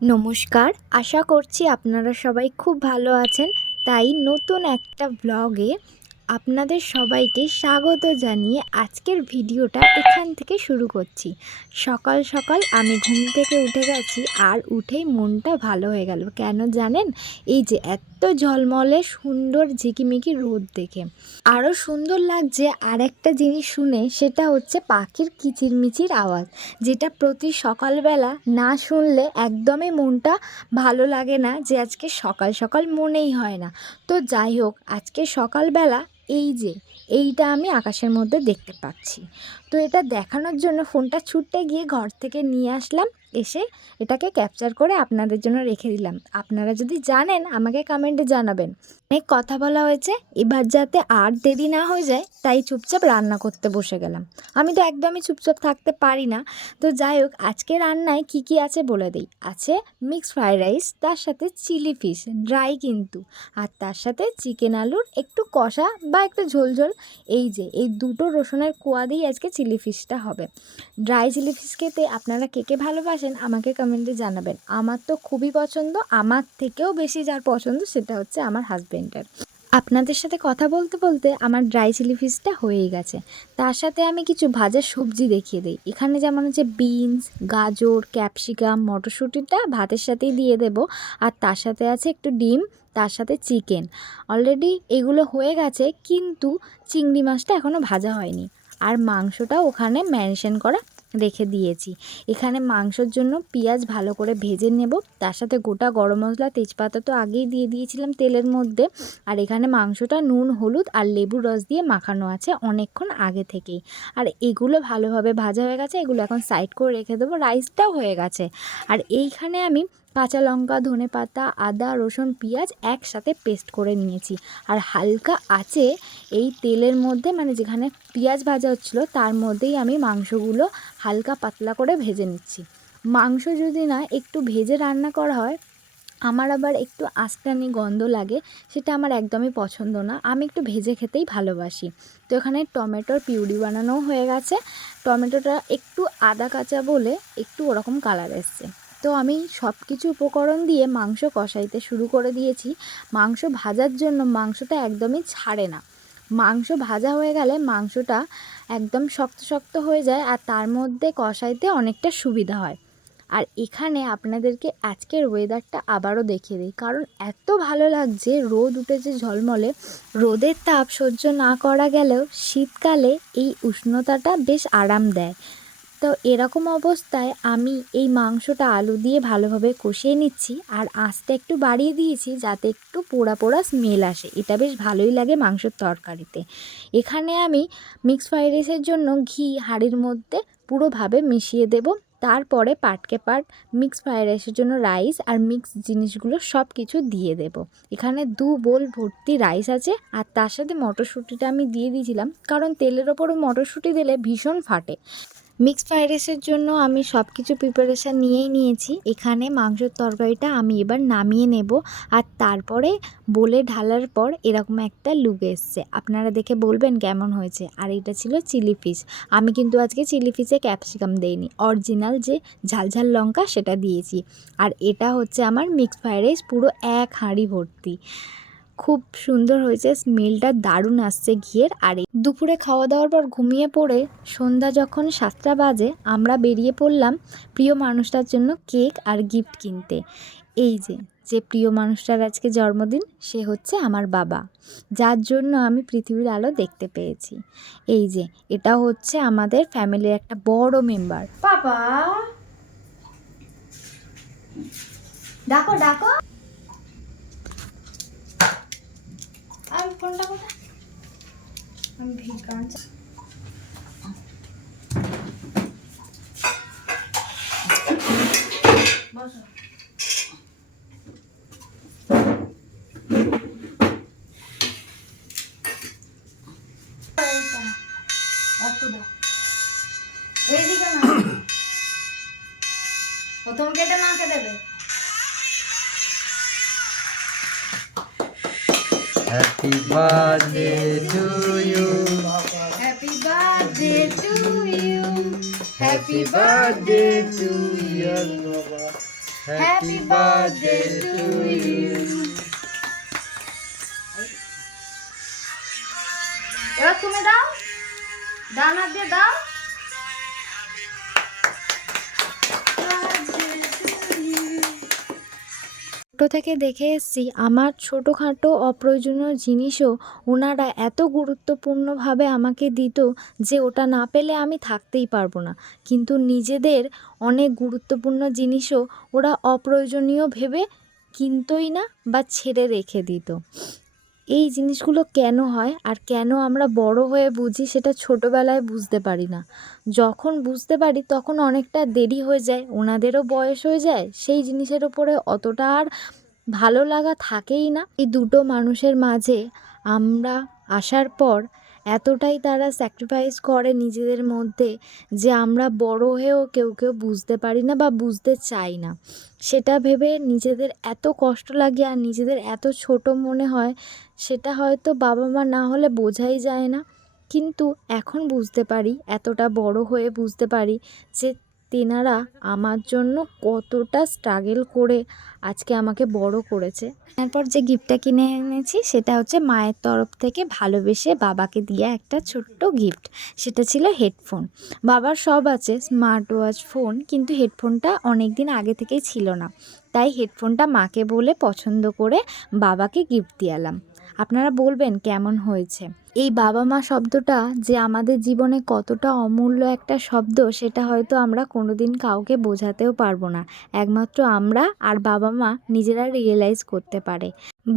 নমস্কার, আশা করছি আপনারা সবাই খুব ভালো আছেন। তাই নতুন একটা ব্লগে আপনাদের সবাইকে স্বাগত জানিয়ে আজকের ভিডিওটা এখান থেকে শুরু করছি। সকাল সকাল আমি ঘুম থেকে উঠে গেছি, আর উঠেই মনটা ভালো হয়ে গেল। কেন জানেন? এই যে এত ঝলমলে সুন্দর ঝিকিমিকি রোদ দেখে আরও সুন্দর লাগছে। আর একটা জিনিস শুনে, সেটা হচ্ছে পাখির কিচিরমিচির আওয়াজ, যেটা প্রতি সকালবেলা না শুনলে একদমই মনটা ভালো লাগে না, যে আজকে সকাল সকাল মনেই হয় না। তো যাই হোক, আজকে সকালবেলা এইটা আমি আকাশের মধ্যে দেখতে পাচ্ছি। তো এটা দেখানোর জন্য ফোনটা ছুটতে গিয়ে ঘর থেকে নিয়ে আসলাম, এসে এটাকে ক্যাপচার করে আপনাদের জন্য রেখে দিলাম। আপনারা যদি জানেন আমাকে কমেন্টে জানাবেন। অনেক কথা বলা হয়েছে, এবার যাতে আর দেরি না হয়ে যায়, তাই চুপচাপ রান্না করতে বসে গেলাম। আমি তো একদমই চুপচাপ থাকতে পারি না। তো যাই হোক, আজকে রান্নায় কি কি আছে বলে দিই। আছে মিক্সড ফ্রাইড রাইস, তার সাথে চিলি ফিশ ড্রাই কিন্তু, আর তার সাথে চিকেন আলুর একটু কষা বা একটু ঝোল। এই দুটো রসুনের কোয়া দিয়েই আজকে চিলি ফিশটা হবে। ড্রাই চিলি ফিশ খেতে আপনারা কে কে ভালোবাসেন আমাকে কমেন্টে জানাবেন। আমার তো খুবই পছন্দ, আমার থেকেও বেশি যার পছন্দ সেটা হচ্ছে আমার হাজব্যান্ডের। আপনাদের সাথে কথা বলতে বলতে আমার ড্রাই চিলি ফিশটা হয়েই গেছে। তার সাথে আমি কিছু ভাজা সবজি দেখিয়ে দিই। এখানে যেমন হচ্ছে বিনস, গাজর, ক্যাপসিকাম, মটরশুঁটিটা ভাতের সাথেই দিয়ে দেব। আর তার সাথে আছে একটু ডিম, তার সাথে চিকেন। অলরেডি এগুলো হয়ে গেছে, কিন্তু চিংড়ি মাছটা এখনও ভাজা হয়নি। আর মাংসটাও ওখানে ম্যারিনেশন করা রেখে দিয়েছি। এখানে মাংসর জন্য পেঁয়াজ ভালো করে ভেজে নেব, তার সাথে গোটা গরম মশলা, তেজপাতা তো আগেই দিয়ে দিয়েছিলাম তেলের মধ্যে। আর এখানে মাংসটা নুন, হলুদ আর লেবুর রস দিয়ে মাখানো আছে অনেকক্ষণ আগে থেকেই। আর এগুলো ভালোভাবে ভাজা হয়ে গেছে, এগুলো এখন সাইড করে রেখে দেবো। রাইসটাও হয়ে গেছে। আর এইখানে আমি কাঁচা লঙ্কা, ধনেপাতা, আদা, রসুন, পেঁয়াজ একসাথে পেস্ট করে নিয়েছি। আর হালকা আঁচে এই তেলের মধ্যে, মানে যেখানে পেঁয়াজ ভাজা হচ্ছিলো তার মধ্যেই আমি মাংসগুলো হালকা পাতলা করে ভেজে নিচ্ছি। মাংস যদি না একটু ভেজে রান্না করা হয়, আমার আবার একটু আঁচটানি গন্ধ লাগে, সেটা আমার একদমই পছন্দ না। আমি একটু ভেজে খেতেই ভালোবাসি। তো এখানে টমেটোর পিউরি বানানোও হয়ে গেছে। টমেটোটা একটু আদা কাঁচা বলে একটু ওরকম কালার এসছে। তো আমি সব কিছু উপকরণ দিয়ে মাংস কষাইতে শুরু করে দিয়েছি। মাংস ভাজার জন্য মাংসটা একদমই ছাড়ে না। মাংস ভাজা হয়ে গেলে মাংসটা একদম শক্ত শক্ত হয়ে যায়, আর তার মধ্যে কষাইতে অনেকটা সুবিধা হয়। আর এখানে আপনাদেরকে আজকের ওয়েদারটা আবারও দেখিয়ে দিই, কারণ এত ভালো লাগছে, রোদ উঠেছে ঝলমলে। রোদের তাপ সহ্য না করা গেলেও শীতকালে এই উষ্ণতাটা বেশ আরাম দেয়। তো এরকম অবস্থায় আমি এই মাংসটা আলু দিয়ে ভালোভাবে কষিয়ে নিচ্ছি, আর আঁচটা একটু বাড়িয়ে দিয়েছি যাতে একটু পোড়া পোড়া স্মেল আসে। এটা বেশ ভালোই লাগে মাংসের তরকারিতে। এখানে আমি মিক্সড ফ্রাইড রাইসের জন্য ঘি হাঁড়ির মধ্যে পুরোভাবে মিশিয়ে দেব। তারপরে পার্টকে পার্ট মিক্সড ফ্রাইড রাইসের জন্য রাইস আর মিক্স জিনিসগুলো সব কিছু দিয়ে দেব। এখানে 2 বোল ভর্তি রাইস আছে, আর তার সাথে মটরশুঁটিটা আমি দিয়ে দিয়েছিলাম, কারণ তেলের ওপরও মটরশুঁটি দিলে ভীষণ ফাটে। মিক্সড ফ্রাইড রাইসের জন্য আমি সব কিছু প্রিপারেশান নিয়েই নিয়েছি। এখানে মাংসের তরকারিটা আমি এবার নামিয়ে নেব, আর তারপরে বলে ঢালার পর এরকম একটা লুক এসছে। আপনারা দেখে বলবেন কেমন হয়েছে। আর এটা ছিল চিলি ফিশ। আমি কিন্তু আজকে চিলি ফিশে ক্যাপসিকাম দেইনি, অরিজিনাল যে ঝালঝাল লঙ্কা সেটা দিয়েছি। আর এটা হচ্ছে আমার মিক্সড ফ্রাইড রাইস, পুরো এক হাঁড়ি ভর্তি। খুব সুন্দর হয়েছে, স্মেলটা দারুণ আসছে ঘিয়ের। আর দুপুরে খাওয়া দাওয়ার পর ঘুমিয়ে পড়ে সন্ধ্যা যখন 7টা বাজে, আমরা বেরিয়ে পড়লাম প্রিয় মানুষটার জন্য কেক আর গিফট কিনতে। এই যে প্রিয় মানুষটার আজকে জন্মদিন, সে হচ্ছে আমার বাবা, যার জন্য আমি পৃথিবীর আলো দেখতে পেয়েছি। এটা হচ্ছে আমাদের ফ্যামিলির একটা বড় মেম্বার। বাবা ডাকো ডাকো। আমি ফোনটা কোথায়? আমি ভিড় বসো। এইদিকে না, প্রথম কেটে মাকে দেবে। Happy birthday to you. Happy birthday to you. Happy birthday to you. Happy birthday to you. এবার তুমি দাও, ডানা দিয়ে দাও। ছোটো থেকে দেখে এসেছি আমার ছোটোখাটো অপ্রয়োজনীয় জিনিসও ওনারা এত গুরুত্বপূর্ণভাবে আমাকে দিত যে ওটা না পেলে আমি থাকতেই পারবো না, কিন্তু নিজেদের অনেক গুরুত্বপূর্ণ জিনিসও ওরা অপ্রয়োজনীয় ভেবে কিনতই না বা ছেড়ে রেখে দিত। এই জিনিসগুলো কেন হয় আর কেন আমরা বড় হয়ে বুঝি সেটা ছোটোবেলায় বুঝতে পারি না। যখন বুঝতে পারি তখন অনেকটা দেরি হয়ে যায়, ওনাদেরও বয়স হয়ে যায়, সেই জিনিসের ওপরে অতটা আর ভালো লাগা থাকেই না। এই দুটো মানুষের মাঝে আমরা আসার পর এতটাই তারা স্যাক্রিফাইস করে নিজেদের মধ্যে যে আমরা বড় হয়েও কেউ কেউ বুঝতে পারি না বা বুঝতে চাই না। সেটা ভেবে নিজেদের এত কষ্ট লাগে আর নিজেদের এত ছোট মনে হয়, সেটা হয়তো বাবা মা না হলে বোঝাই যায় না। কিন্তু এখন বুঝতে পারি, এতটা বড় হয়ে বুঝতে পারি যে তেনারা আমার জন্য কতটা স্ট্রাগল করে আজকে আমাকে বড় করেছে। তারপর যে গিফটটা কিনে এনেছি সেটা হচ্ছে মায়ের তরফ থেকে ভালোবেসে বাবাকে দিয়ে একটা ছোট্ট গিফট। সেটা ছিল হেডফোন। বাবার সব আছে, স্মার্ট ওয়াচ, ফোন, কিন্তু হেডফোনটা অনেক দিন আগে থেকেই ছিল না, তাই হেডফোনটা মাকে বলে পছন্দ করে বাবাকে গিফট দিয়ালাম। আপনারা বলবেন কেমন হয়েছে। এই বাবা মা শব্দটা যে আমাদের জীবনে কতটা অমূল্য একটা শব্দ সেটা হয়তো আমরা কোনোদিন কাউকে বোঝাতেও পারবো না, একমাত্র আমরা আর বাবা মা নিজেরা রিয়েলাইজ করতে পারে।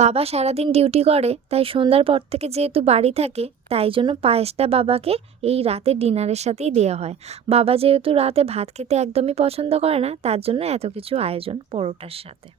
বাবা সারাদিন ডিউটি করে, তাই সন্ধ্যার পর থেকে যেহেতু বাড়ি থাকে তাই জন্য পায়েসটা বাবাকে এই রাতে ডিনারের সাথেই দেওয়া হয়। বাবা যেহেতু রাতে ভাত খেতে একদমই পছন্দ করে না, তার জন্য এত কিছু আয়োজন পরোটার সাথে।